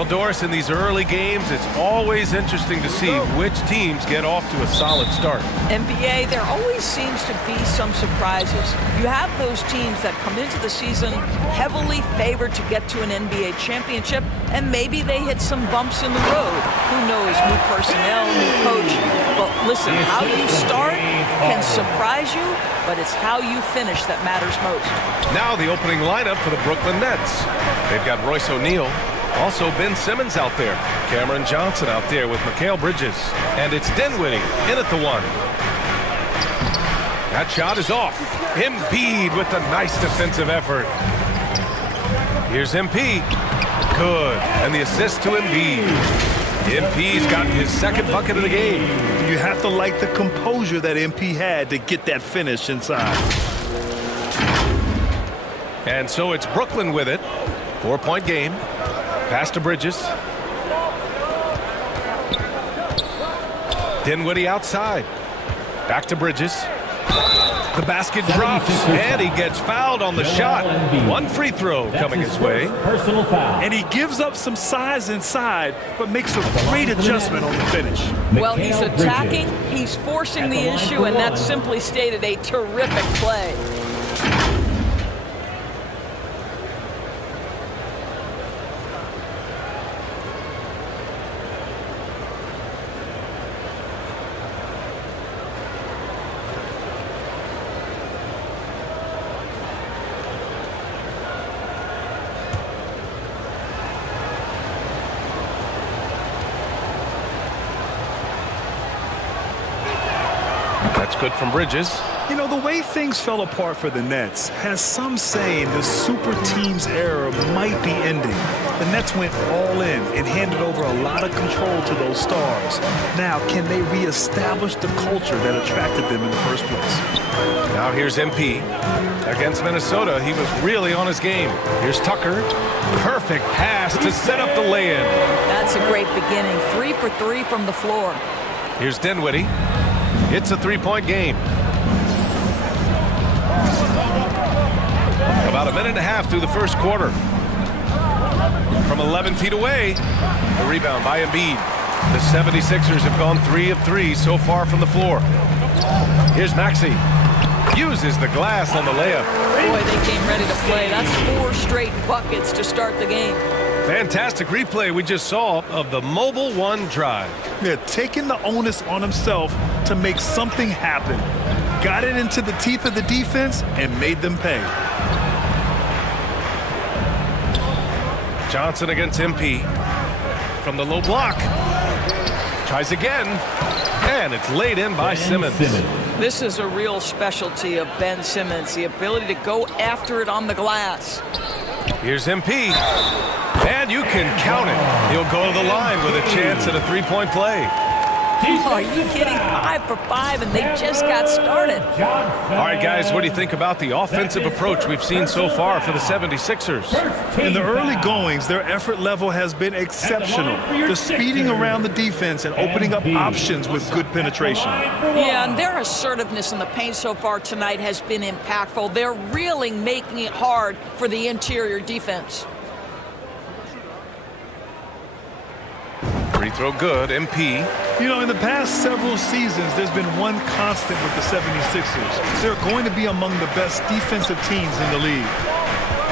Well, Doris, in these early games, it's always interesting to see which teams get off to a solid start. NBA, there always seems to be some surprises. You have those teams that come into the season heavily favored to get to an NBA championship, and maybe they hit some bumps in the road. Who knows, new personnel, new coach. But listen, how you start can surprise you, but it's how you finish that matters most. Now the opening lineup for the Brooklyn Nets. They've got Royce O'Neal. Also, Ben Simmons out there. Cameron Johnson out there with Mikal Bridges. And it's Dinwiddie in at the 1. That shot is off. Embiid with a nice defensive effort. Here's MP. Good. And the assist to Embiid. MP's gotten his second bucket of the game. You have to like the composure that MP had to get that finish inside. And so it's Brooklyn with it. 4-point game. Pass to Bridges. Dinwiddie outside. Back to Bridges. The basket drops, and he gets fouled on the shot. One free throw coming his way. Personal foul. And he gives up some size inside, but makes a great adjustment on the finish. Well, he's attacking, he's forcing the issue, and that's simply stated a terrific play. That's good from Bridges. You know, the way things fell apart for the Nets has some saying the super teams era might be ending. The Nets went all in and handed over a lot of control to those stars. Now, can they reestablish the culture that attracted them in the first place? Now here's MP. Against Minnesota, he was really on his game. Here's Tucker. Perfect pass to set up the lay-in. That's a great beginning. 3 for 3 from the floor. Here's Dinwiddie. It's a 3-point game. About a minute and a half through the first quarter. From 11 feet away, the rebound by Embiid. The 76ers have gone 3 of 3 so far from the floor. Here's Maxey. Uses the glass on the layup. Boy, they came ready to play. That's 4 straight buckets to start the game. Fantastic replay we just saw of the Mobile One drive. Yeah, taking the onus on himself to make something happen. Got it into the teeth of the defense and made them pay. Johnson against MP. From the low block. Tries again. And it's laid in by Simmons. This is a real specialty of Ben Simmons, the ability to go after it on the glass. Here's MP. And you can count it. He'll go to the line with a chance at a 3-point play. Oh, are you kidding? 5 for 5, and they just got started. All right, guys, what do you think about the offensive approach we've seen so far for the 76ers? In the early goings, their effort level has been exceptional. They're speeding around the defense and opening up options with good penetration. Yeah, and their assertiveness in the paint so far tonight has been impactful. They're really making it hard for the interior defense. Free throw good, MP. You know, in the past several seasons, there's been one constant with the 76ers. They're going to be among the best defensive teams in the league.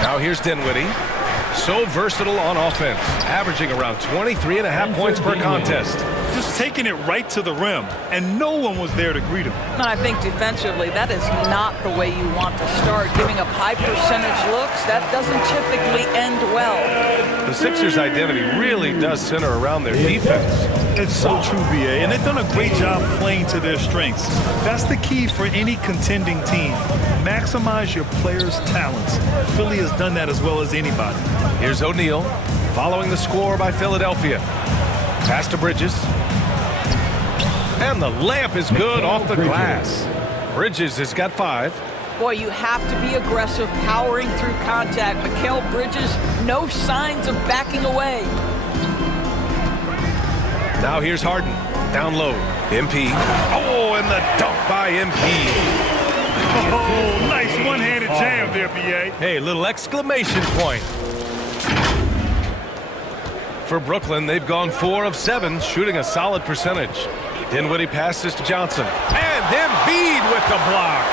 Now here's Dinwiddie. So versatile on offense, averaging around 23.5 points per contest. Just taking it right to the rim, and no one was there to greet him. And I think defensively, that is not the way you want to start. Giving up high percentage looks, that doesn't typically end well. The Sixers' identity really does center around their defense. It's so true, BA, and they've done a great job playing to their strengths. That's the key for any contending team. Maximize your players' talents. Philly has done that as well as anybody. Here's O'Neal, following the score by Philadelphia. Pass to Bridges. And the layup is good off the glass. Bridges has got 5. Boy, you have to be aggressive, powering through contact. Mikal Bridges, no signs of backing away. Now here's Harden, down low. MP. Oh, and the dunk by MP. Oh, nice one-handed jam there, BA. Hey, little exclamation point. For Brooklyn, they've gone 4 of 7, shooting a solid percentage. Dinwiddie passes to Johnson. And Embiid with the block.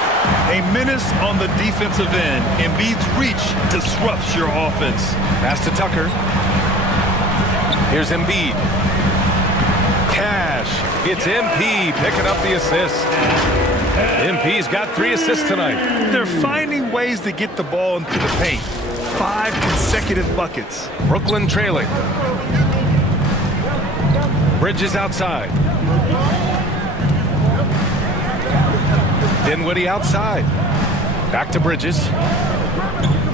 A menace on the defensive end. Embiid's reach disrupts your offense. Pass to Tucker. Here's Embiid. Cash. It's MP picking up the assist. MP's got 3 assists tonight. They're finding ways to get the ball into the paint. 5 consecutive buckets. Brooklyn trailing. Bridges outside. Dinwiddie outside. Back to Bridges.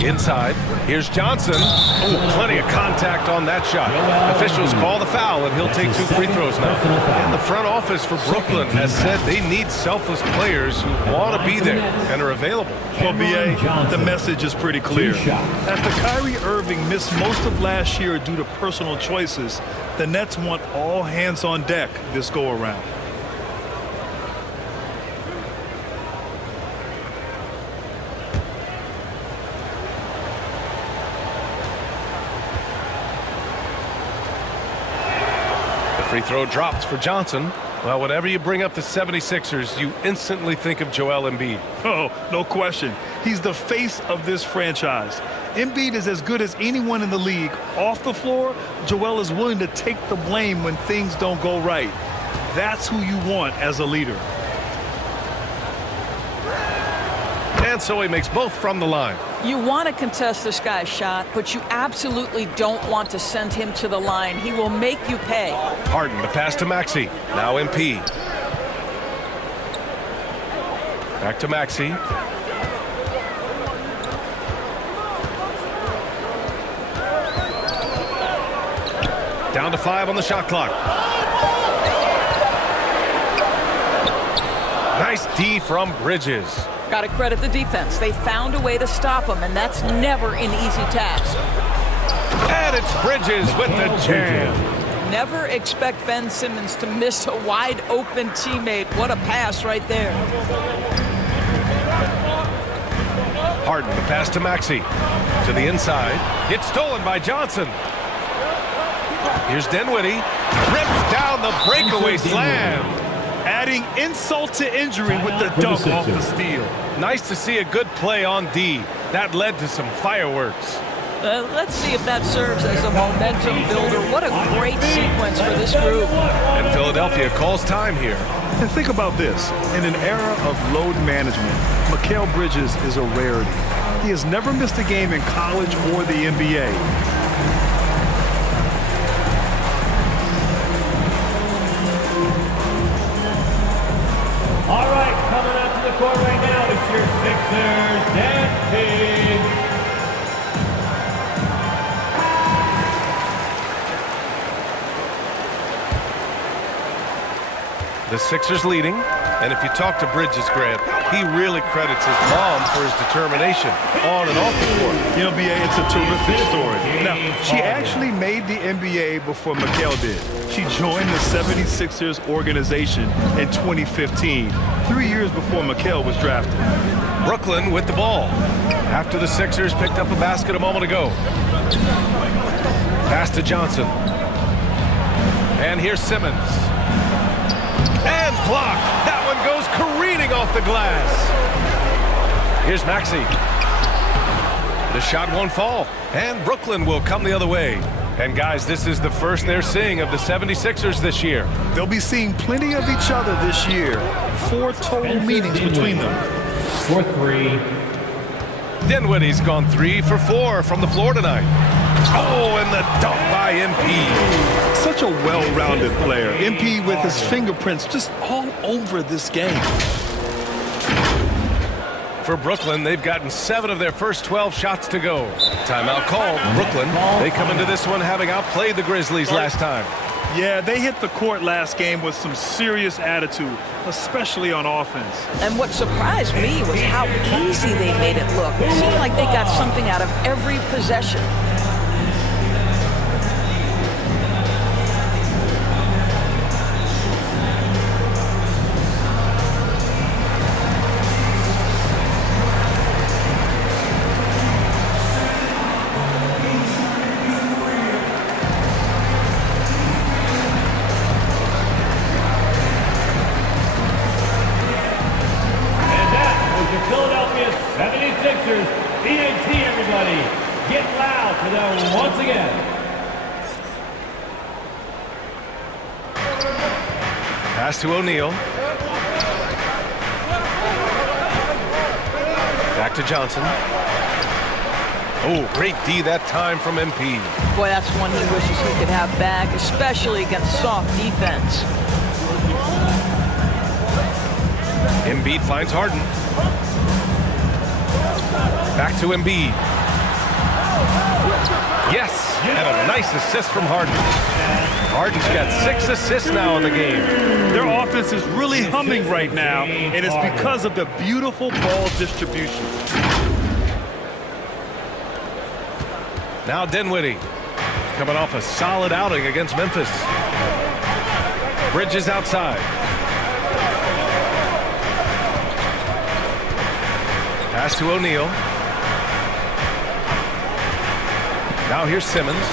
Inside. Here's Johnson. Oh, plenty of contact on that shot. Officials call the foul, and he'll take 2 free throws now. And the front office for Brooklyn has said they need selfless players who want to be there and are available. Well, B.A., the message is pretty clear. After Kyrie Irving missed most of last year due to personal choices, the Nets want all hands on deck this go-around. Free throw drops for Johnson. Well, whenever you bring up the 76ers, you instantly think of Joel Embiid. Oh, no question. He's the face of this franchise. Embiid is as good as anyone in the league. Off the floor, Joel is willing to take the blame when things don't go right. That's who you want as a leader. And so he makes both from the line. You want to contest this guy's shot, but you absolutely don't want to send him to the line. He will make you pay. Harden, the pass to Maxey. Now MP. Back to Maxey. Down to 5 on the shot clock. Nice D from Bridges. Got to credit the defense. They found a way to stop him, and that's never an easy task. And it's Bridges with the jam. Never expect Ben Simmons to miss a wide-open teammate. What a pass right there. Harden, the pass to Maxey. To the inside. It's stolen by Johnson. Here's Dinwiddie. Rips down the breakaway slam. Adding insult to injury with the dunk off the steal. Nice to see a good play on D. That led to some fireworks. Let's see if that serves as a momentum builder. What a great sequence for this group. And Philadelphia calls time here. And think about this. In an era of load management, Mikal Bridges is a rarity. He has never missed a game in college or the NBA. All right, coming out to the court right now, it's your Sixers, Dan Page. The Sixers leading. And if you talk to Bridges, Grant, he really credits his mom for his determination on and off the court. You know, B.A., it's a terrific story. Now, she actually made the NBA before Mikal did. She joined the 76ers organization in 2015, 3 years before Mikal was drafted. Brooklyn with the ball. After the Sixers picked up a basket a moment ago. Pass to Johnson. And here's Simmons. And blocked. That one goes careening off the glass. Here's Maxey. The shot won't fall. And Brooklyn will come the other way. And guys, this is the first they're seeing of the 76ers this year. They'll be seeing plenty of each other this year. 4 total meetings between them. For 3. Dinwiddie's gone 3 for 4 from the floor tonight. Oh, and the dunk by MP. Such a well-rounded player. MP with his fingerprints just all over this game. For Brooklyn, they've gotten 7 of their first 12 shots to go. Timeout called. Brooklyn, they come into this one having outplayed the Grizzlies last time. Yeah, they hit the court last game with some serious attitude, especially on offense. And what surprised me was how easy they made it look. It seemed like they got something out of every possession. it loud for them once again. Pass to O'Neal. Back to Johnson. Oh, great D that time from MP. Boy, that's one he wishes he could have back, especially against soft defense. Embiid finds Harden. Back to Embiid. Yes, and a nice assist from Harden. Harden's got 6 assists now in the game. Their offense is really humming right now, and it's because of the beautiful ball distribution. Now Dinwiddie, coming off a solid outing against Memphis. Bridges outside. Pass to O'Neal. Now here's Simmons.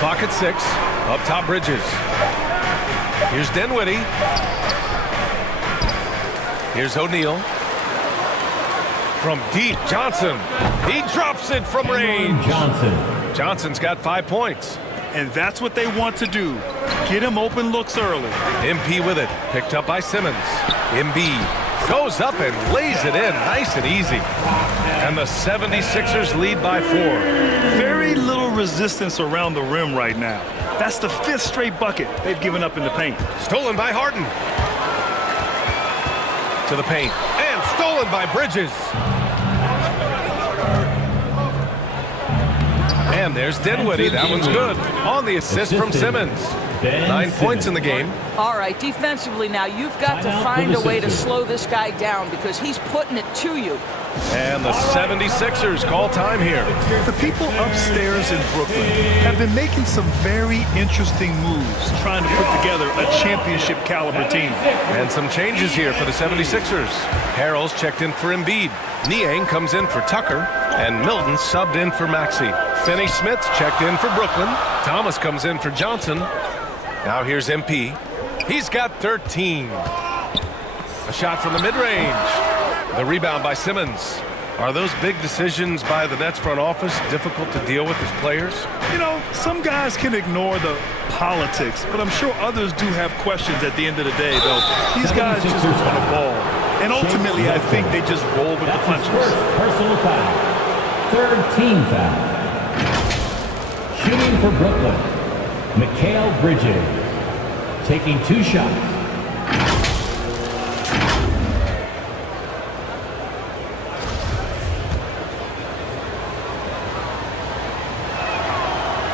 Clock at 6. Up top, Bridges. Here's Dinwiddie. Here's O'Neal. From deep, Johnson. He drops it from range. Johnson's got 5 points. And that's what they want to do. Get him open looks early. MP with it. Picked up by Simmons. Embiid goes up and lays it in nice and easy. And the 76ers lead by 4. Very little resistance around the rim right now. That's the 5th straight bucket they've given up in the paint. Stolen by Harden. To the paint. And stolen by Bridges. And there's Dinwiddie. That one's good. On the assist from Simmons. 9 points in the game. All right, defensively now, you've got to find a way to slow this guy down because he's putting it to you. And the 76ers call time here. The people upstairs in Brooklyn have been making some very interesting moves, trying to put together a championship caliber team. And some changes here for the 76ers. Harrell's checked in for Embiid. Niang comes in for Tucker. And Milton subbed in for Maxey. Finney-Smith checked in for Brooklyn. Thomas comes in for Johnson. Now here's MP. He's got 13. A shot from the mid-range. The rebound by Simmons. Are those big decisions by the Nets front office difficult to deal with as players? You know, some guys can ignore the politics, but I'm sure others do have questions at the end of the day, though. These guys just want the ball. And ultimately, I think they just roll with the punches. Personal foul. 3rd team foul. Shooting for Brooklyn, Mikal Bridges. Taking 2 shots.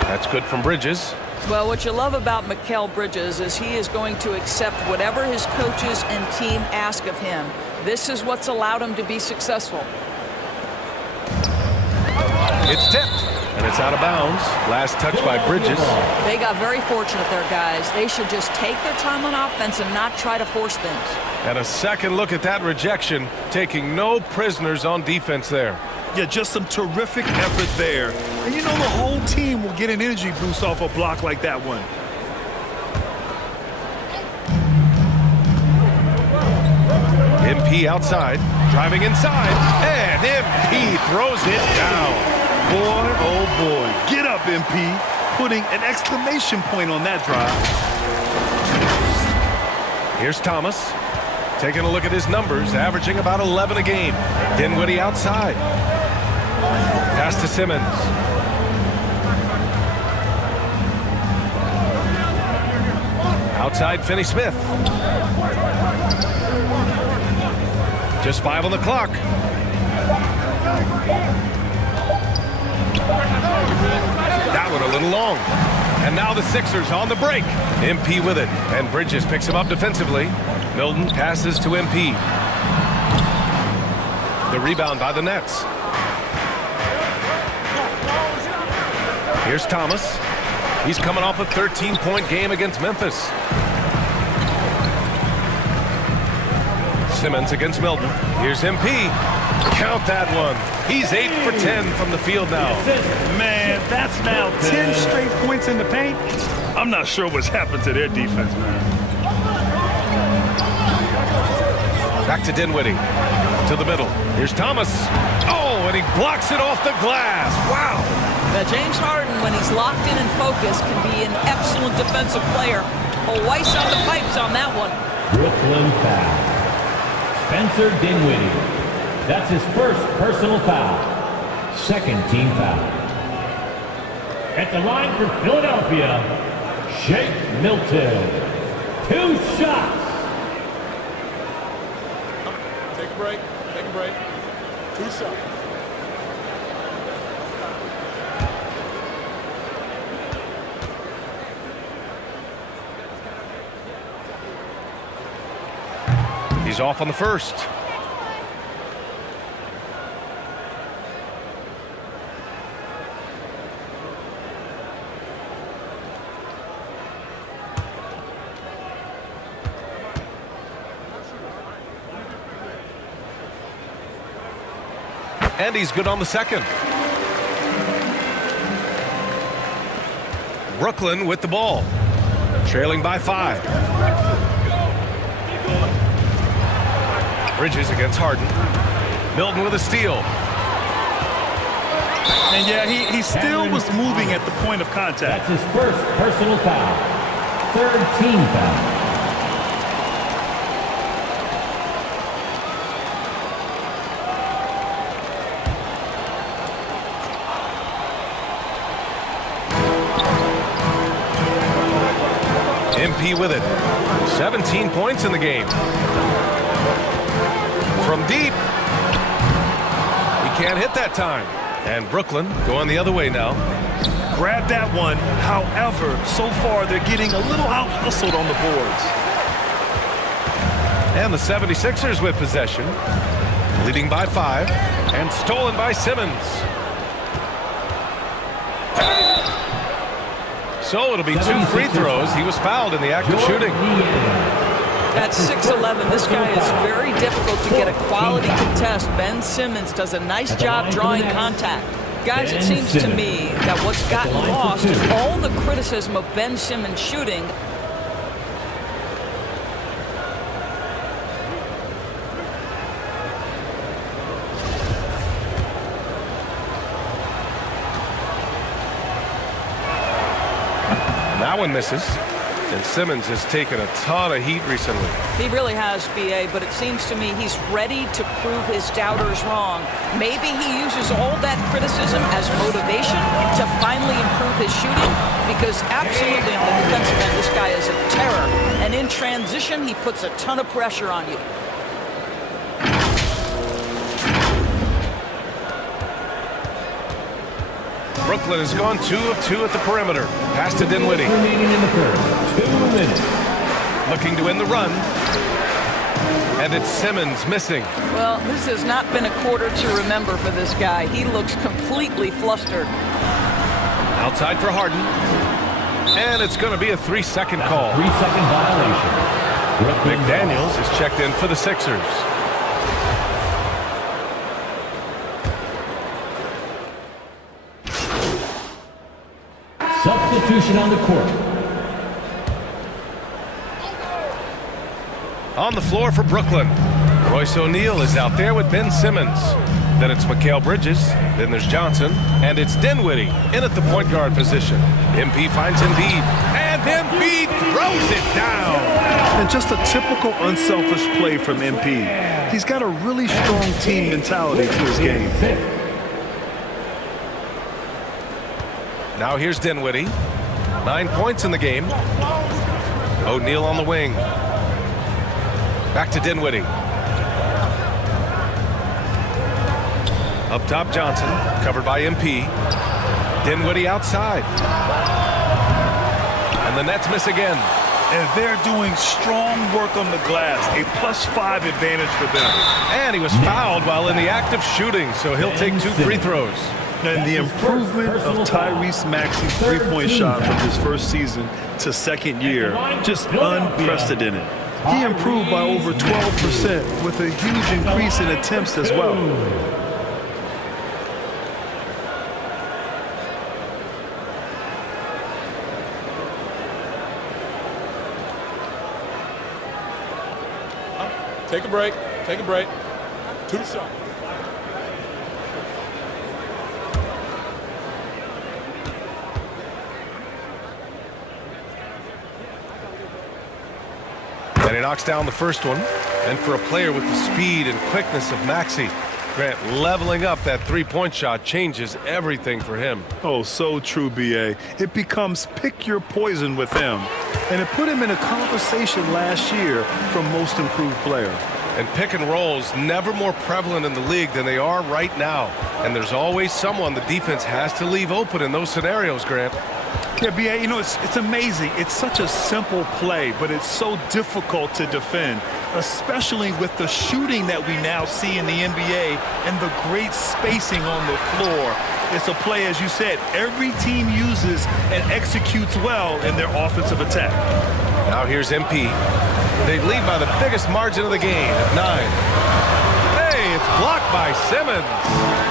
That's good from Bridges. Well, what you love about Mikal Bridges is he is going to accept whatever his coaches and team ask of him. This is what's allowed him to be successful. It's tipped, and it's out of bounds. Last touch by Bridges. They got very fortunate there, guys. They should just take their time on offense and not try to force things. And a second look at that rejection, taking no prisoners on defense there. Yeah, just some terrific effort there. And you know the whole team will get an energy boost off a block like that one. MP outside, driving inside, and MP throws it down. Boy, oh boy. Get up, MP. Putting an exclamation point on that drive. Here's Thomas. Taking a look at his numbers, averaging about 11 a game. Dinwiddie outside. Pass to Simmons. Outside, Finney-Smith. Just 5 on the clock. That one a little long. And now the Sixers on the break. MP with it. And Bridges picks him up defensively. Milton passes to MP. The rebound by the Nets. Here's Thomas. He's coming off a 13-point game against Memphis. Simmons against Milton. Here's MP. Count that one. He's 8 for 10 from the field now. Man, that's now 10 straight points in the paint. I'm not sure what's happened to their defense, man. Back to Dinwiddie. To the middle. Here's Thomas. Oh, and he blocks it off the glass. Wow. Now, James Harden, when he's locked in and focused, can be an excellent defensive player. Oh, Weiss on the pipes on that one. Brooklyn foul. Spencer Dinwiddie. That's his first personal foul. Second team foul. At the line for Philadelphia, Shake Milton. 2 shots. Take a break. Take a break. 2 shots. He's off on the first. And he's good on the second. Brooklyn with the ball, trailing by 5. Bridges against Harden. Milton with a steal. And yeah, he still was moving at the point of contact. That's his first personal foul. Third team foul. MP with it. 17 points in the game. From deep. He can't hit that time. And Brooklyn going the other way now. Grab that one. However, so far they're getting a little out-hustled on the boards. And the 76ers with possession. Leading by 5. And stolen by Simmons. So it'll be 2 free throws. He was fouled in the act of shooting. At 6'11", this guy is very difficult to get a quality contest. Ben Simmons does a nice job drawing contact. Guys, it seems to me that what's gotten lost is all the criticism of Ben Simmons shooting. That one misses. And Simmons has taken a ton of heat recently. He really has, B.A., but it seems to me he's ready to prove his doubters wrong. Maybe he uses all that criticism as motivation to finally improve his shooting, because absolutely on the defensive end, this guy is a terror. And in transition, he puts a ton of pressure on you. Brooklyn has gone 2 of 2 at the perimeter. Pass to Dinwiddie. Remaining in the third. 2 minutes. Looking to win the run. And it's Simmons missing. Well, this has not been a quarter to remember for this guy. He looks completely flustered. Outside for Harden. And it's going to be a 3-second call. 3-second violation. McDaniels is checked in for the Sixers. Substitution on the court. On the floor for Brooklyn. Royce O'Neal is out there with Ben Simmons. Then it's Mikal Bridges. Then there's Johnson. And it's Dinwiddie in at the point guard position. MP finds Embiid. And Embiid throws it down. And just a typical unselfish play from MP. He's got a really strong team mentality to his game. Now here's Dinwiddie. 9 points in the game. O'Neal on the wing. Back to Dinwiddie. Up top, Johnson. Covered by MP. Dinwiddie outside. And the Nets miss again. And they're doing strong work on the glass. A +5 advantage for them. And he was fouled while in the act of shooting, so he'll take 2 free throws. And the improvement of Tyrese Maxey's three-point shot from his first season to second year, just unprecedented. He improved by over 12% with a huge increase in attempts as well. Take a break. Take a break. 2 shots. knocks down the first one. And for a player with the speed and quickness of Maxey, Grant, leveling up that three-point shot changes everything for him. Oh, so true, B.A. It becomes pick your poison with him. And it put him in a conversation last year for most improved player. And pick and rolls never more prevalent in the league than they are right now. And there's always someone the defense has to leave open in those scenarios, Grant. Yeah, B.A., you know, it's amazing. It's such a simple play, but it's so difficult to defend, especially with the shooting that we now see in the NBA and the great spacing on the floor. It's a play, as you said, every team uses and executes well in their offensive attack. Now here's MP. They lead by the biggest margin of the game at 9. Hey, it's blocked by Simmons.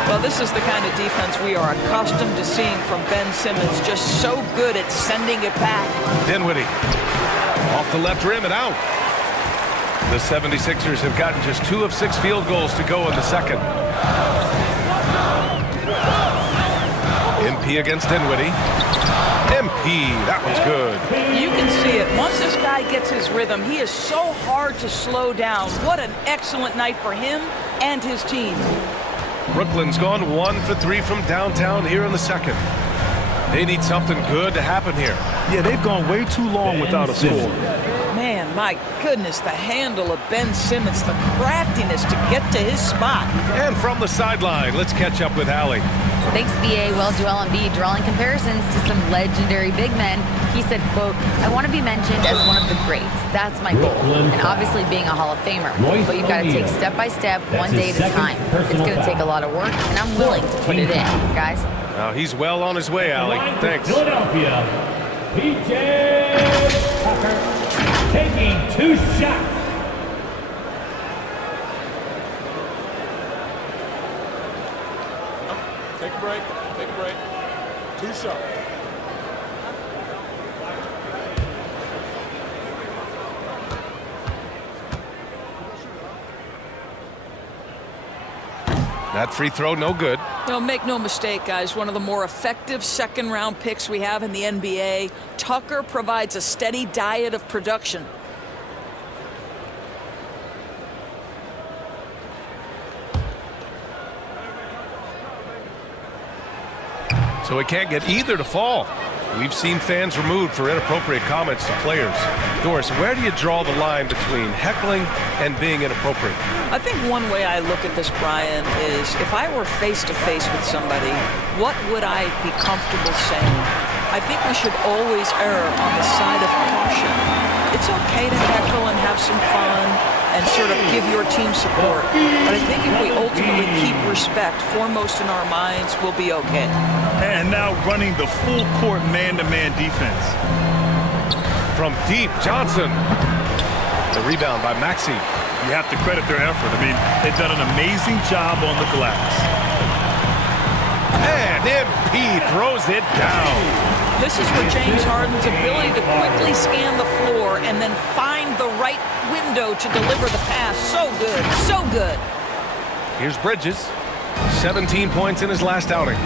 Well, this is the kind of defense we are accustomed to seeing from Ben Simmons, just so good at sending it back. Dinwiddie off the left rim and out. The 76ers have gotten just 2 of 6 field goals to go in the second. MP against Dinwiddie. MP, that one's good. You can see it. Once this guy gets his rhythm, he is so hard to slow down. What an excellent night for him and his team. Brooklyn's gone 1 for 3 from downtown here in the second. They need something good to happen here. Yeah, they've gone way too long without a score. Man, my goodness, the handle of Ben Simmons, the craftiness to get to his spot. And from the sideline, let's catch up with Allie. Thanks, B.A. Well, Joel Embiid drawing comparisons to some legendary big men. He said, quote, "I want to be mentioned as one of the greats. That's my goal." And obviously being a Hall of Famer. But you've got to take step by step, one day at a time. It's going to take a lot of work, and I'm willing to put it in, guys. Now he's well on his way, Allie. Thanks. Philadelphia, P.J. Tucker taking 2 shots. Take a break. Take a break. 2 shots. That free throw, no good. Make no mistake, guys, one of the more effective second-round picks we have in the NBA. Tucker provides a steady diet of production. So he can't get either to fall. We've seen fans removed for inappropriate comments to players. Doris, where do you draw the line between heckling and being inappropriate? I think one way I look at this, Brian, is if I were face-to-face with somebody, what would I be comfortable saying? I think we should always err on the side of caution. It's okay to heckle and have some fun and sort of give your team support. But I think if we ultimately keep respect foremost in our minds, we'll be okay. And now running the full court man-to-man defense. From deep, Johnson. The rebound by Maxey. You have to credit their effort. I mean, they've done an amazing job on the glass. And MP throws it down. This is where James Harden's ability to quickly scan the floor and then find the right window to deliver the pass. So good, so good. Here's Bridges. 17 points in his last outing.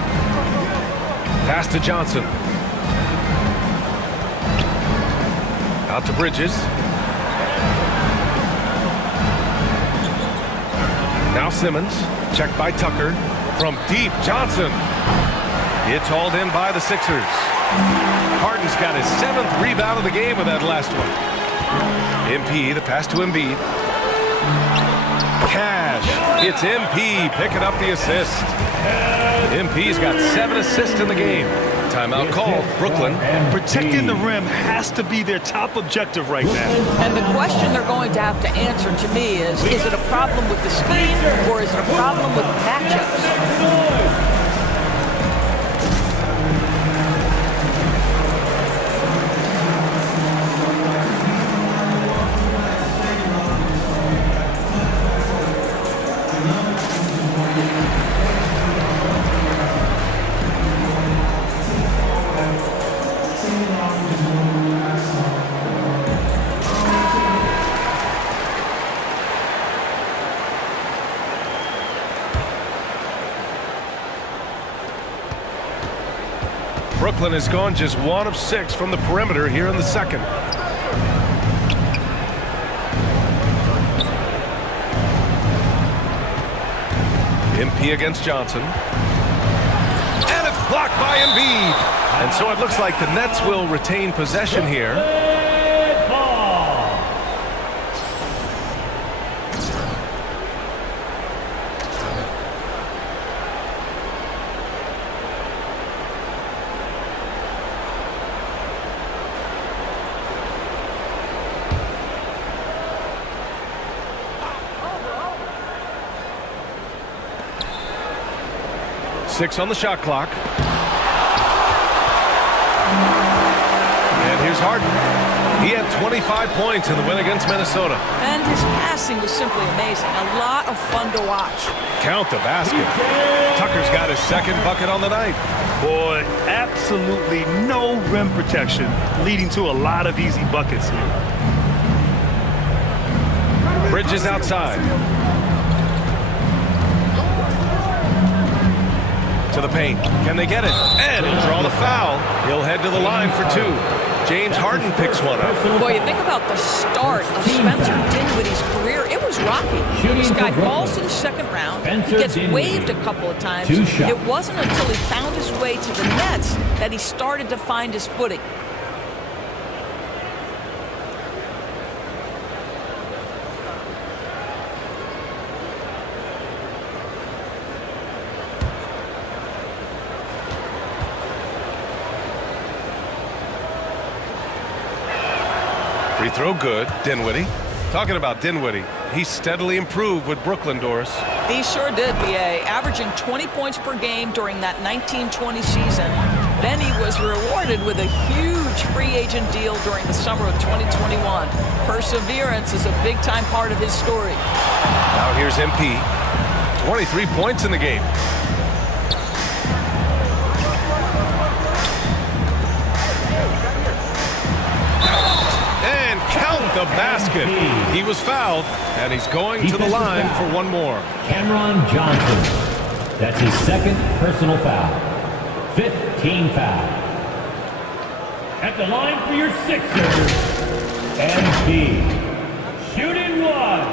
Pass to Johnson. Out to Bridges. Now Simmons. Checked by Tucker. From deep, Johnson. It's hauled in by the Sixers. Harden's got his 7th rebound of the game with that last one. MP, the pass to Embiid. Cash. It's MP picking up the assist. MP's got 7 assists in the game. Timeout called. Brooklyn. Protecting the rim has to be their top objective right now. And the question they're going to have to answer to me is it a problem with the scheme or is it a problem with matchups? Brooklyn has gone just 1 of 6 from the perimeter here in the second. MP against Johnson. And it's blocked by Embiid. And so it looks like the Nets will retain possession here. Six on the shot clock. And here's Harden. He had 25 points in the win against Minnesota. And his passing was simply amazing. A lot of fun to watch. Count the basket. Tucker's got his second bucket on the night. Boy, absolutely no rim protection, leading to a lot of easy buckets here. Bridges outside. To the paint. Can they get it? And he'll draw the foul. He'll head to the line for two. James Harden picks one up. Boy, you think about the start of Spencer Dinwiddie's career. It was rocky. This guy falls to the second round. He gets waived a couple of times. It wasn't until he found his way to the Nets that he started to find his footing. Free throw good. Dinwiddie. Talking about Dinwiddie, he steadily improved with Brooklyn, Doris. He sure did, B.A., averaging 20 points per game during that 1920 season. Then he was rewarded with a huge free agent deal during the summer of 2021. Perseverance is a big-time part of his story. Now here's MP. 23 points in the game. Count the basket. He was fouled, and he's going to the line for one more. Cameron Johnson. That's his second personal foul. 15 foul. At the line for your Sixers, MP. Shooting one.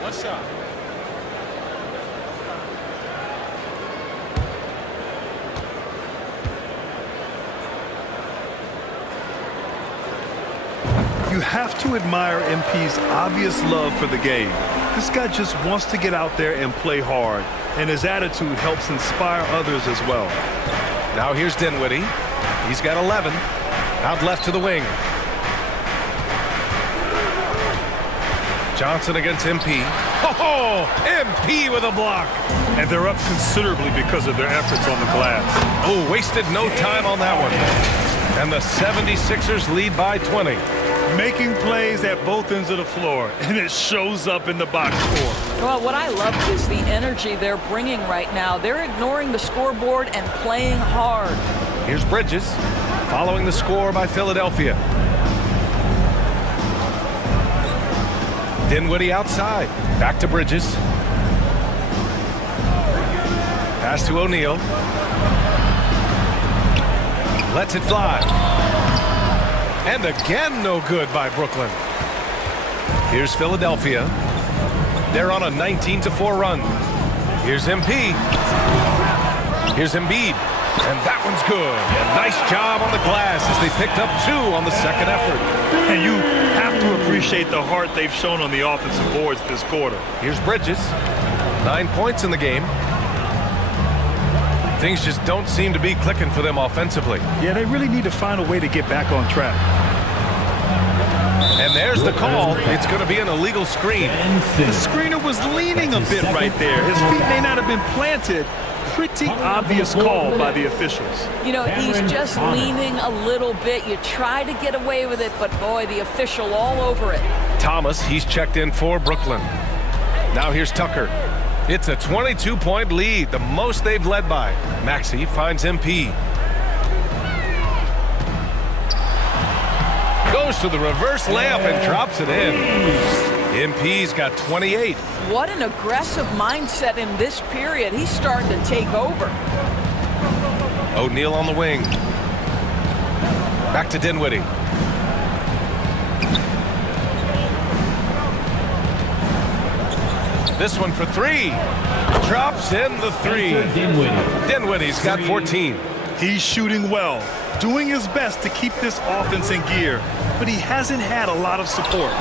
One shot. You have to admire MP's obvious love for the game. This guy just wants to get out there and play hard, and his attitude helps inspire others as well. Now here's Dinwiddie. He's got 11. Out left to the wing. Johnson against MP. Oh, MP with a block. And they're up considerably because of their efforts on the glass. Oh, wasted no time on that one. And the 76ers lead by 20. Making plays at both ends of the floor, and it shows up in the box score. Well, what I love is the energy they're bringing right now. They're ignoring the scoreboard and playing hard. Here's Bridges, following the score by Philadelphia. Dinwiddie outside. Back to Bridges. Pass to O'Neal. Lets it fly. And again, no good by Brooklyn. Here's Philadelphia. They're on a 19-4 run. Here's MP. Here's Embiid. And that one's good. A nice job on the glass as they picked up 2 on the second effort. And you have to appreciate the heart they've shown on the offensive boards this quarter. Here's Bridges. 9 points in the game. Things just don't seem to be clicking for them offensively. Yeah, they really need to find a way to get back on track. And there's the call. It's going to be an illegal screen. The screener was leaning a bit right there. His feet may not have been planted. Pretty obvious call by the officials. You know, he's just leaning a little bit. You try to get away with it, but boy, the official all over it. Thomas, he's checked in for Brooklyn. Now here's Tucker. It's a 22-point lead, the most they've led by. Maxey finds MP. Goes to the reverse layup and drops it in. MP's got 28. What an aggressive mindset in this period. He's starting to take over. O'Neal on the wing. Back to Dinwiddie. This one for three. Drops in the three. Dinwiddie's got 14. He's shooting well, doing his best to keep this offense in gear, but he hasn't had a lot of support.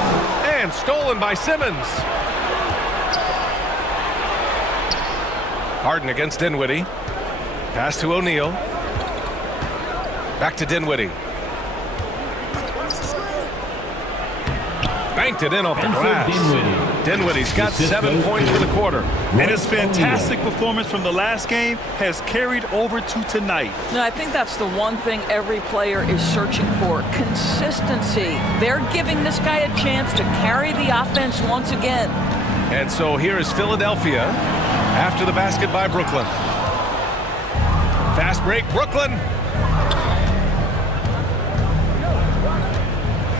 And stolen by Simmons. Harden against Dinwiddie. Pass to O'Neal. Back to Dinwiddie. Banked it in off the glass. Dinwiddie's got 7 points for the quarter. And his fantastic performance from the last game has carried over to tonight. No, I think that's the one thing every player is searching for, consistency. They're giving this guy a chance to carry the offense once again. And so here is Philadelphia after the basket by Brooklyn. Fast break, Brooklyn.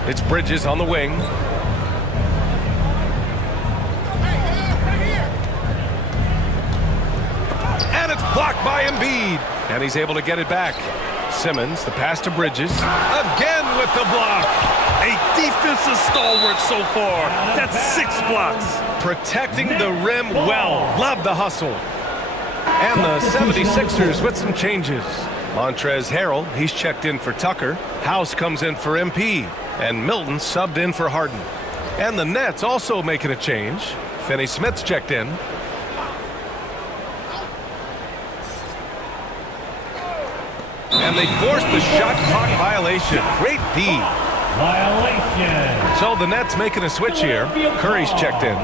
It's Bridges on the wing. And it's blocked by Embiid. And he's able to get it back. Simmons, the pass to Bridges. Again with the block. A defensive stalwart so far. That's 6 blocks. Protecting the rim well. Love the hustle. And the 76ers with some changes. Montrezl Harrell, he's checked in for Tucker. House comes in for MP. And Milton subbed in for Harden. And the Nets also making a change. Finney-Smith's checked in. And they forced the shot clock violation. Great D. Violation. So the Nets making a switch here. Curry's checked in.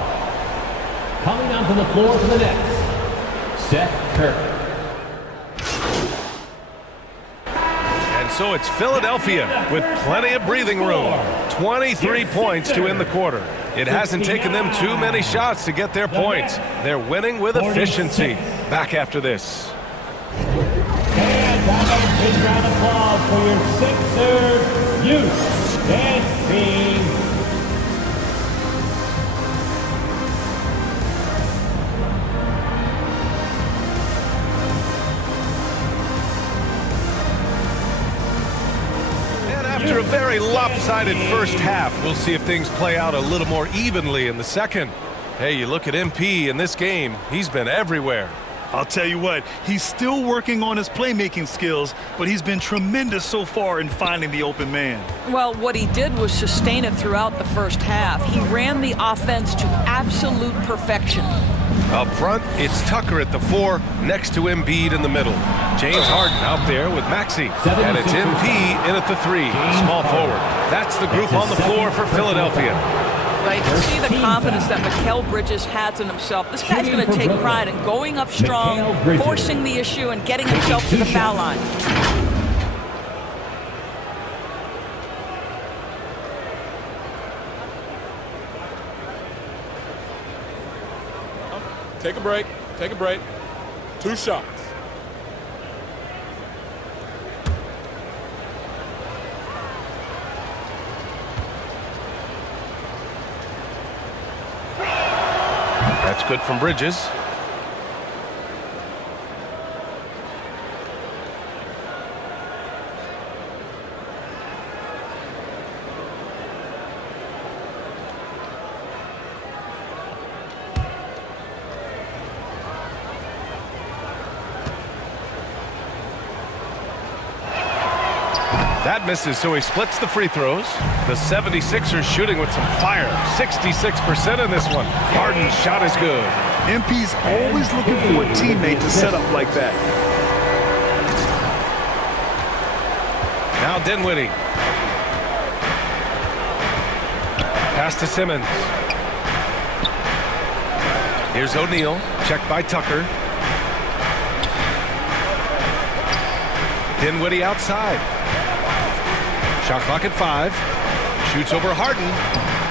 Coming onto the floor for the Nets, Seth Curry. And so it's Philadelphia with plenty of breathing room. 23 points to end the quarter. It hasn't taken them too many shots to get their points. They're winning with efficiency. Back after this. And that is a big round of applause for your Sixers youth dance team. After a very lopsided first half, we'll see if things play out a little more evenly in the second. Hey, you look at MP in this game, he's been everywhere. I'll tell you what, he's still working on his playmaking skills, but he's been tremendous so far in finding the open man. Well, what he did was sustain it throughout the first half. He ran the offense to absolute perfection. Up front, it's Tucker at the 4, next to Embiid in the middle. James Harden out there with Maxey. And it's MP in at the 3, small forward. That's the group on the floor for Philadelphia. But you can see the confidence that Mikal Bridges has in himself. This guy's going to take pride in going up strong, forcing the issue, and getting himself to the foul line. Take a break. Take a break. 2 shots. That's good from Bridges. That misses, so he splits the free throws. The 76ers shooting with some fire. 66% in this one. Harden's shot is good. MP's always looking for a teammate to set up like that. Now Dinwiddie. Pass to Simmons. Here's O'Neal. Checked by Tucker. Dinwiddie outside. Shot clock at 5. Shoots over Harden.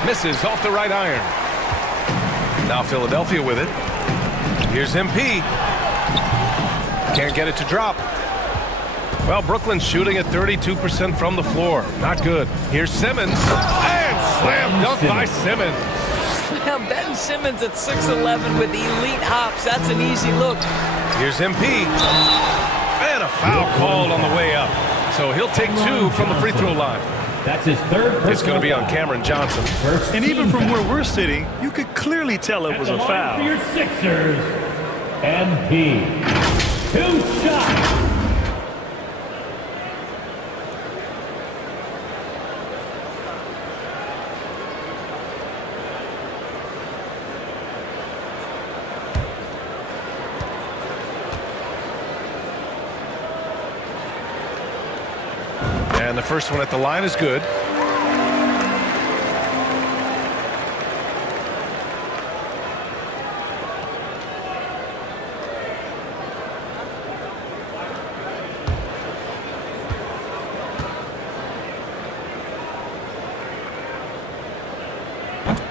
Misses off the right iron. Now Philadelphia with it. Here's MP. Can't get it to drop. Well, Brooklyn's shooting at 32% from the floor. Not good. Here's Simmons. And slam dunk by Simmons. Now Ben Simmons at 6'11" with elite hops. That's an easy look. Here's MP. And a foul called on the way up. So he'll take 2 from the free throw line. That's his third personal It's going to be on foul. Cameron Johnson. First And even team from where foul. we're sitting, you could clearly tell it was a For foul. your Sixers, MP. 2 shots. And the first one at the line is good.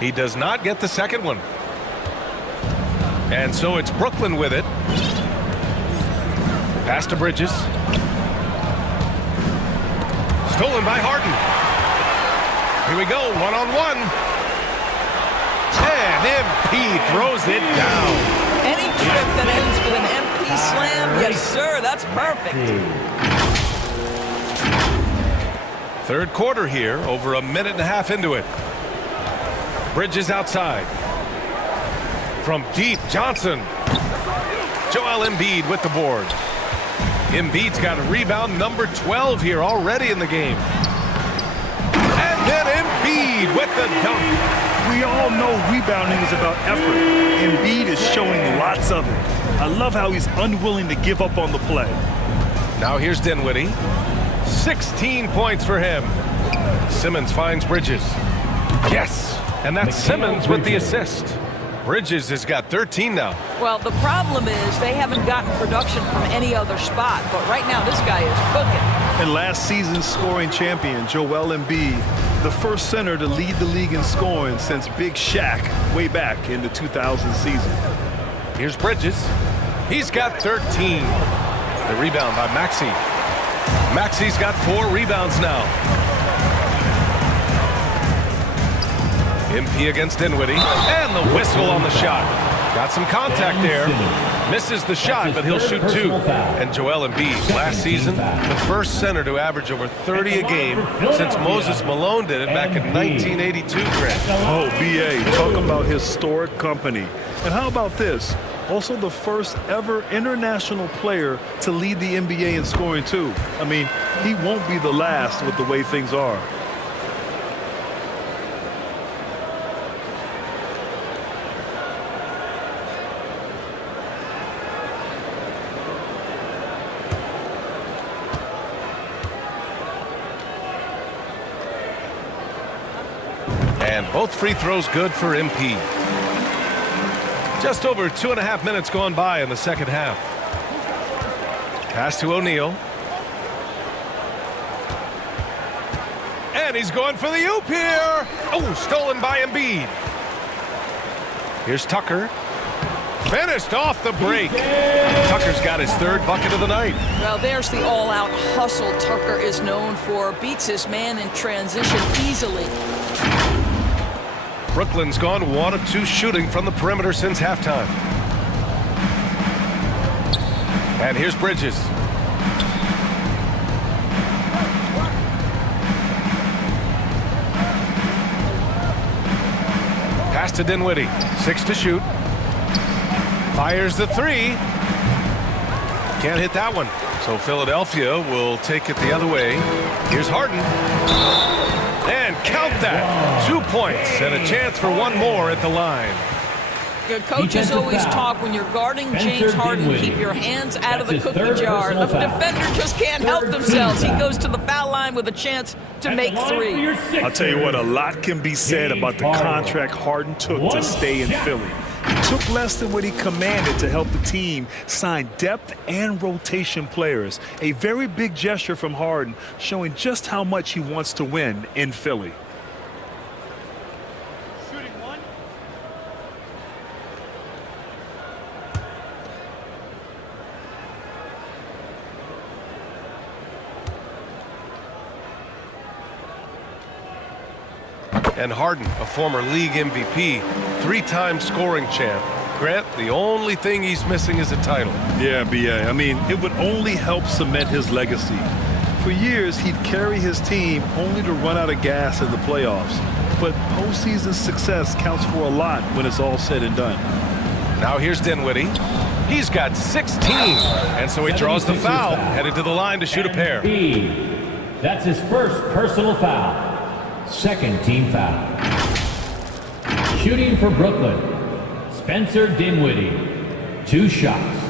He does not get the second one. And so it's Brooklyn with it. Pass to Bridges. Stolen by Harden. Here we go, one-on-one. And MP throws it down. Any trip that ends with an MP slam, yes, sir, that's perfect. Third quarter here, over a minute and a half into it. Bridges outside. From deep, Johnson. Joel Embiid with the board. Embiid's got a rebound, number 12 here already in the game. And then Embiid with the dunk. We all know rebounding is about effort. Embiid is showing lots of it. I love how he's unwilling to give up on the play. Now here's Dinwiddie. 16 points for him. Simmons finds Bridges. Yes, and that's Simmons with the assist. Bridges has got 13 now. Well, the problem is they haven't gotten production from any other spot, but right now this guy is cooking. And last season's scoring champion, Joel Embiid, the first center to lead the league in scoring since Big Shaq way back in the 2000 season. Here's Bridges. He's got 13. The rebound by Maxey. Maxey's got 4 rebounds now. MP against Dinwiddie. And the whistle on the shot. Got some contact there. Misses the shot, but he'll shoot 2. And Joel Embiid, last season, the first center to average over 30 a game since Moses Malone did it back in 1982, Grant. Oh, B.A., talk about historic company. And how about this? Also the first ever international player to lead the NBA in scoring, too. I mean, he won't be the last with the way things are. And both free throws good for MP. Just over 2.5 minutes gone by in the second half. Pass to O'Neal. And he's going for the oop here. Oh, stolen by Embiid. Here's Tucker. Finished off the break. Tucker's got his 3rd bucket of the night. Well, there's the all-out hustle Tucker is known for. Beats his man in transition easily. Brooklyn's gone 1 of 2 shooting from the perimeter since halftime. And here's Bridges. Pass to Dinwiddie. 6 to shoot. Fires the 3. Can't hit that one. So Philadelphia will take it the other way. Here's Harden. And count that. 2 points and a chance for 1 more at the line. Your coaches always talk when you're guarding James Harden, keep your hands out of the cookie jar. The defender just can't help themselves. He goes to the foul line with a chance to make 3. I'll tell you what, a lot can be said about the contract Harden took to stay in Philly. He took less than what he commanded to help the team sign depth and rotation players. A very big gesture from Harden, showing just how much he wants to win in Philly. And Harden, a former league MVP, 3-time scoring champ. Grant, the only thing he's missing is a title. Yeah, B.A. I mean, it would only help cement his legacy. For years, he'd carry his team only to run out of gas in the playoffs. But postseason success counts for a lot when it's all said and done. Now here's Dinwiddie. He's got 16, and so he draws the foul, headed to the line to shoot a pair. That's his first personal foul. Second team foul. Shooting for Brooklyn, Spencer Dinwiddie. 2 shots.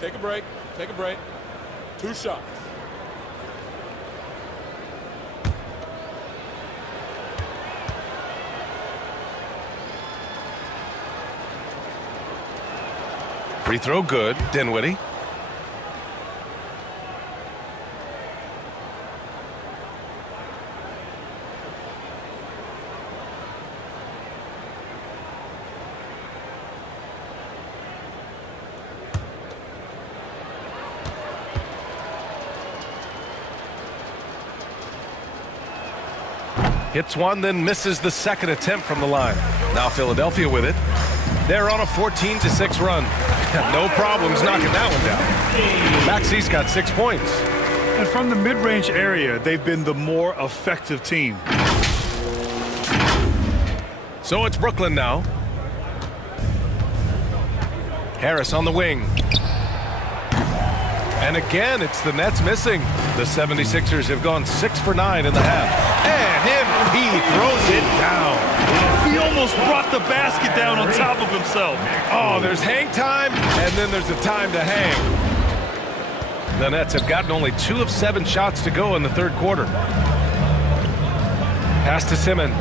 Take a break. Take a break. 2 shots. Free throw good. Dinwiddie. Hits one, then misses the second attempt from the line. Now Philadelphia with it. They're on a 14-6 run. No problems knocking that one down. Maxey's got 6 points. And from the mid-range area, they've been the more effective team. So it's Brooklyn now. Harris on the wing. And again, it's the Nets missing. The 76ers have gone 6 for 9 in the half. And MP throws it down. He almost brought the basket down on top of himself. Oh, there's hang time, and then there's a time to hang. The Nets have gotten only 2 of 7 shots to go in the third quarter. Pass to Simmons.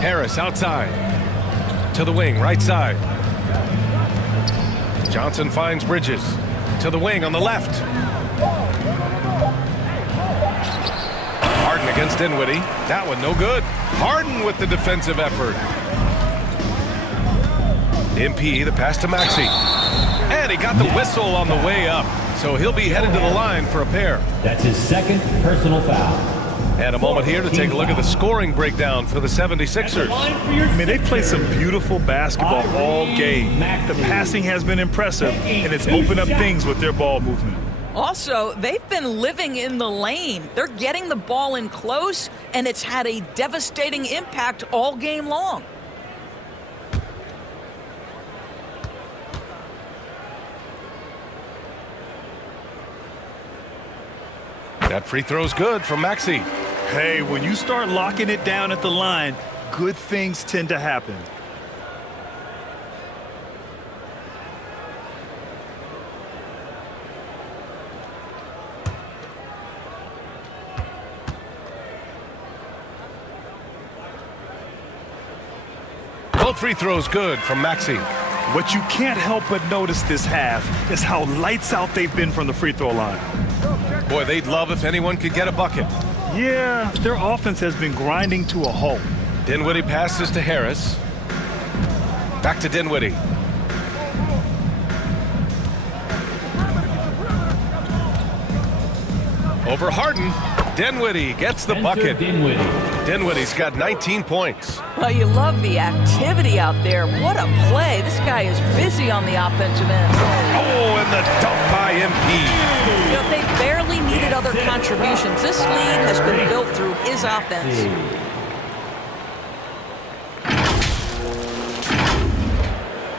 Harris outside. To the wing, right side. Johnson finds Bridges. To the wing on the left. Harden against Dinwiddie. That one no good. Harden with the defensive effort. MP, the pass to Maxey. And he got the whistle on the way up. So he'll be headed to the line for a pair. That's his second personal foul. And a moment here to take a look at the scoring breakdown for the 76ers. I mean, they've played some beautiful basketball all game. The passing has been impressive, and it's opened up things with their ball movement. Also, they've been living in the lane. They're getting the ball in close, and it's had a devastating impact all game long. That free throw's good from Maxey. Hey, when you start locking it down at the line, good things tend to happen. Both free throws good from Maxey. What you can't help but notice this half is how lights out they've been from the free throw line. Boy, they'd love if anyone could get a bucket. Yeah, their offense has been grinding to a halt. Dinwiddie passes to Harris. Back to Dinwiddie. Over Harden. Dinwiddie gets the bucket. Dinwiddie's got 19 points. Well, you love the activity out there. What a play. This guy is busy on the offensive end. Oh, and the dunk by MP. You know, they barely needed other contributions. This lead has been built through his offense.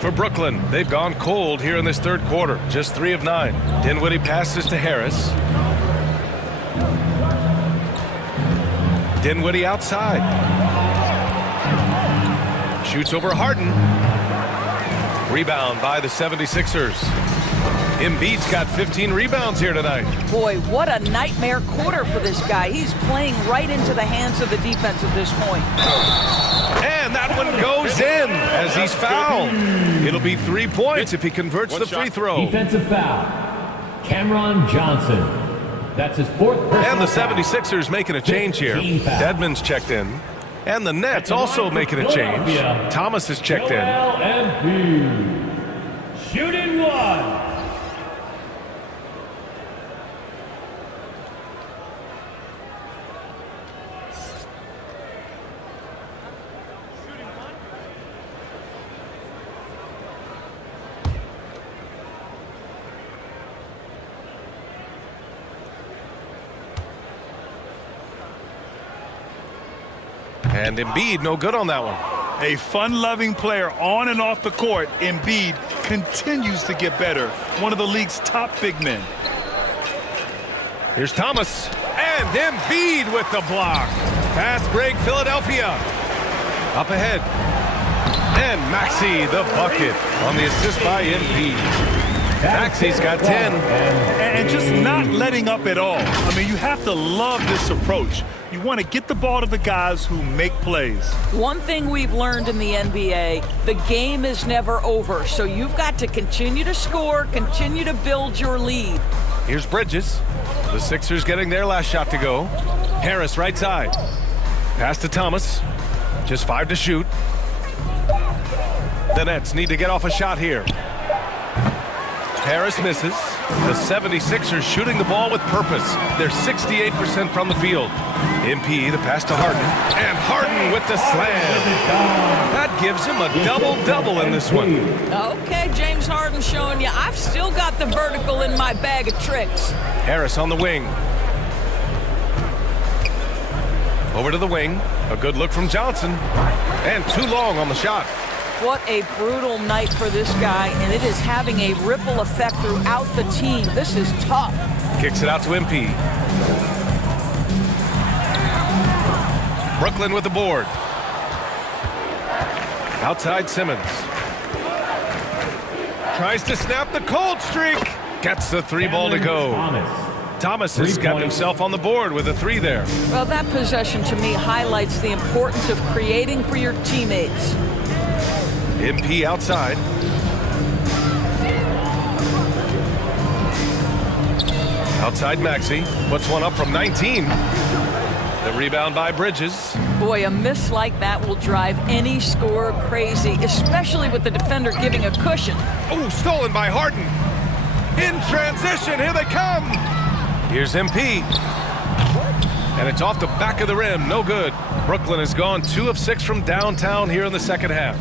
For Brooklyn, they've gone cold here in this third quarter. Just 3 of 9. Dinwiddie passes to Harris. Dinwiddie outside. Shoots over Harden. Rebound by the 76ers. Embiid's got 15 rebounds here tonight. Boy, what a nightmare quarter for this guy. He's playing right into the hands of the defense at this point. And that one goes in as he's fouled. It'll be 3 points if he converts the free throw. Defensive foul. Cameron Johnson. That's his 4th personal And the foul. 76ers making a change here. Dedmon's checked in. And the Nets also making a change. Thomas is checked in. shooting one. And Embiid, no good on that one. A fun-loving player on and off the court, Embiid continues to get better. One of the league's top big men. Here's Thomas. And Embiid with the block. Fast break, Philadelphia. Up ahead. And Maxey, the bucket on the assist by Embiid. Maxey's got 10. And just not letting up at all. I mean, you have to love this approach. You want to get the ball to the guys who make plays. One thing we've learned in the NBA, the game is never over. So you've got to continue to score, continue to build your lead. Here's Bridges. The Sixers getting their last shot to go. Harris right side. Pass to Thomas. Just 5 to shoot. The Nets need to get off a shot here. Harris misses. The 76ers shooting the ball with purpose. They're 68% from the field. MP, the pass to Harden. And Harden with the slam. That gives him a double-double in this one. Okay, James Harden showing you I've still got the vertical in my bag of tricks. Harris on the wing. Over to the wing. A good look from Johnson. And too long on the shot. What a brutal night for this guy, and it is having a ripple effect throughout the team. This is tough. Kicks it out to MP. Brooklyn with the board. Outside Simmons. Tries to snap the cold streak. Gets the 3 ball to go. Thomas has got himself on the board with a 3 there. Well, that possession to me highlights the importance of creating for your teammates. MP outside. Outside Maxey. Puts one up from 19. The rebound by Bridges. Boy, a miss like that will drive any scorer crazy, especially with the defender giving a cushion. Oh, stolen by Harden. In transition, here they come. Here's MP. And it's off the back of the rim, no good. Brooklyn has gone 2 of 6 from downtown here in the second half.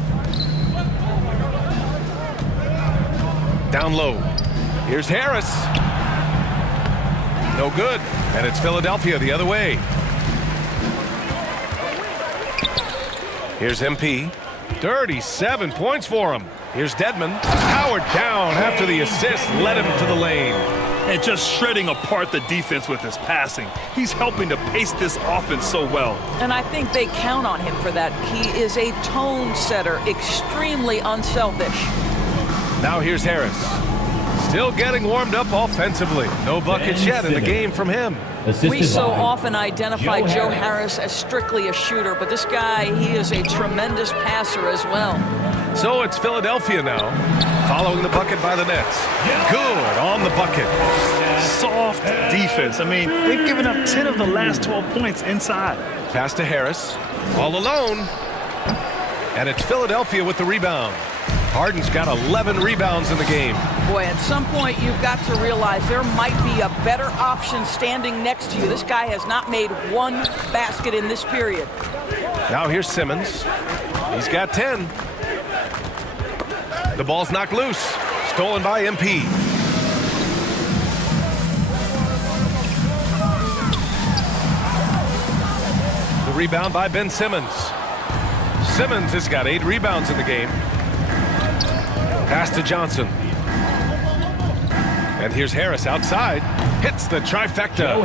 Down low. Here's Harris. No good. And it's Philadelphia the other way. Here's MP. 37 points for him. Here's Dedmon. Howard down after the assist led him to the lane. And just shredding apart the defense with his passing. He's helping to pace this offense so well. And I think they count on him for that. He is a tone setter, extremely unselfish. Now here's Harris. Still getting warmed up offensively. No buckets yet in the game from him. We so often identify Joe Harris as strictly a shooter, but this guy, he is a tremendous passer as well. So it's Philadelphia now, following the bucket by the Nets. Good on the bucket. Soft defense. I mean, they've given up 10 of the last 12 points inside. Pass to Harris. All alone. And it's Philadelphia with the rebound. Harden's got 11 rebounds in the game. Boy, at some point you've got to realize there might be a better option standing next to you. This guy has not made one basket in this period. Now here's Simmons. He's got 10. The ball's knocked loose. Stolen by MP. The rebound by Ben Simmons. Simmons has got 8 rebounds in the game. Pass to Johnson. And here's Harris outside. Hits the trifecta.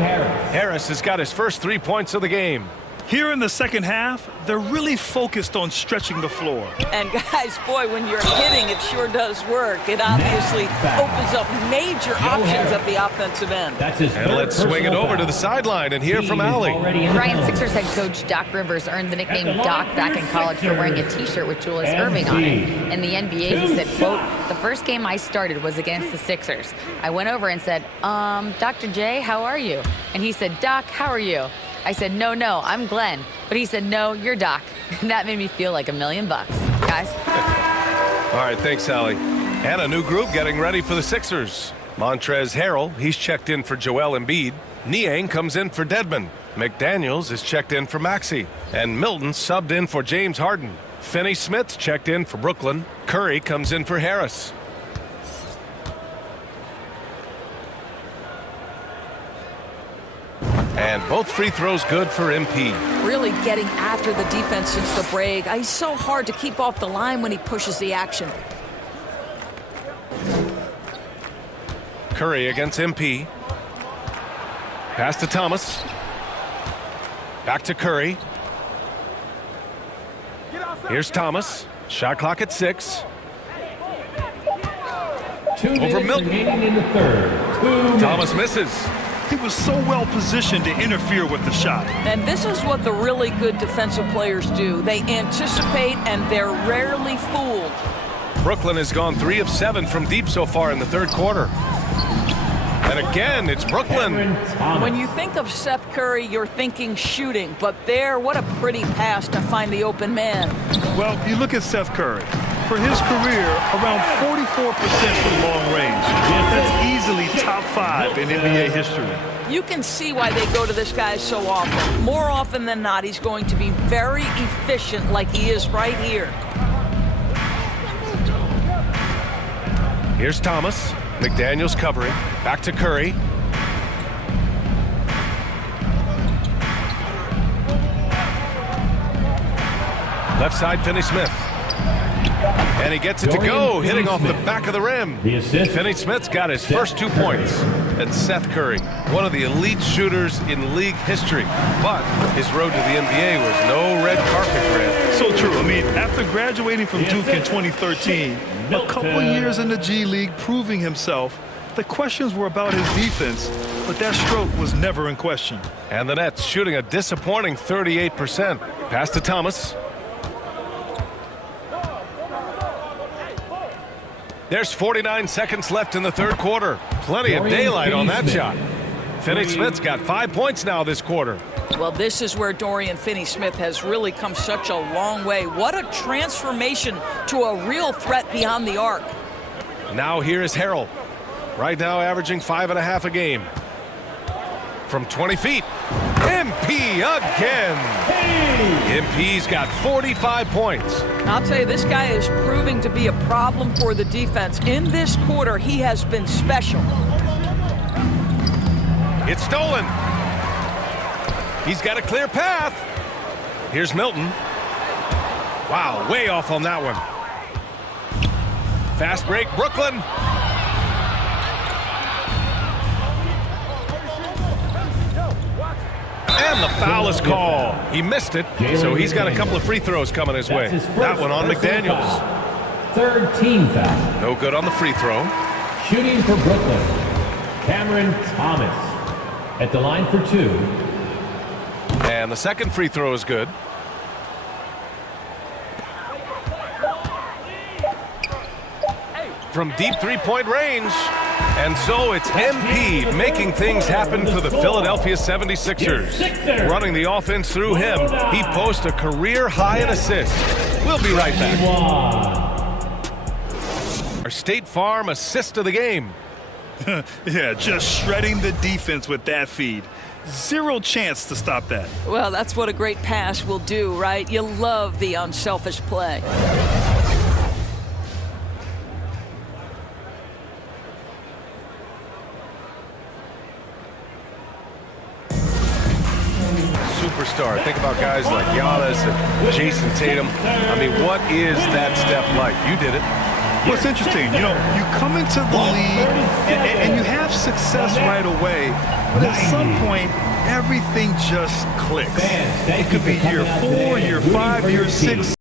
Harris has got his first 3 points of the game. Here in the second half, they're really focused on stretching the floor. And guys, boy, when you're hitting, it sure does work. It obviously opens up major options at the offensive end. And let's swing it over to the sideline and hear from Allie. Ryan Sixers head coach Doc Rivers earned the nickname Doc back in college for wearing a t-shirt with Julius Erving on it. In the NBA, he said, quote, "The first game I started was against the Sixers. I went over and said, Dr. J, how are you?" And he said, "Doc, how are you?" I said, no, I'm Glenn. But he said, no, you're Doc. And that made me feel like $1 million, guys. All right, thanks, Allie. And a new group getting ready for the Sixers. Montrezl Harrell, he's checked in for Joel Embiid. Niang comes in for Dedmon. McDaniels is checked in for Maxey. And Milton subbed in for James Harden. Finney-Smith's checked in for Brooklyn. Curry comes in for Harris. And both free throws good for MP. Really getting after the defense since the break. He's so hard to keep off the line when he pushes the action. Curry against MP. Pass to Thomas. Back to Curry. Here's Thomas. Shot clock at 6. 2 Over minutes Milton. remaining in the third. 2 minutes. Thomas misses. He was so well positioned to interfere with the shot. And this is what the really good defensive players do. They anticipate and they're rarely fooled. Brooklyn has gone 3 of 7 from deep so far in the third quarter. And again, it's Brooklyn. When you think of Seth Curry, you're thinking shooting. But there, what a pretty pass to find the open man. Well, you look at Seth Curry. For his career, around 44% from long range. That's easily top 5 in NBA history. You can see why they go to this guy so often. More often than not, he's going to be very efficient like he is right here. Here's Thomas. McDaniels covering. Back to Curry. Left side, Finney-Smith. And he gets it to go, hitting off the back of the rim. The assist. Finney-Smith's got his first 2 points. And Seth Curry, one of the elite shooters in league history. But his road to the NBA was no red carpet grant. So true. I mean, after graduating from Duke in 2013, a couple years in the G League proving himself, the questions were about his defense, but that stroke was never in question. And the Nets shooting a disappointing 38%. Pass to Thomas. There's 49 seconds left in the third quarter. Plenty of daylight on that shot. Finney-Smith's got 5 points now this quarter. Well, this is where Dorian Finney-Smith has really come such a long way. What a transformation to a real threat beyond the arc. Now here is Harrell. Right now averaging 5.5 a game. From 20 feet. MP again. MP's got 45 points. I'll tell you, this guy is proving to be a problem for the defense. In this quarter, he has been special. It's stolen. He's got a clear path. Here's Milton. Wow, way off on that one. Fast break, Brooklyn. And the foul is called. He missed it, so he's got a couple of free throws coming his way. That one on McDaniels. Third team foul. No good on the free throw. Shooting for Brooklyn, Cameron Thomas. At the line for 2. And the second free throw is good. From deep three-point range. And so it's MP making things happen for the Philadelphia 76ers. Running the offense through him. He posts a career high in assists. We'll be right back. Our State Farm assist of the game. Yeah, just shredding the defense with that feed. Zero chance to stop that. Well, that's what a great pass will do, right? You love the unselfish play. Superstar. Think about guys like Giannis and Jason Tatum. I mean, what is that step like? You did it. Well, it's interesting. You know, you come into the league and you have success right away, but at some point, everything just clicks. It could be year 4, year 5, year 6.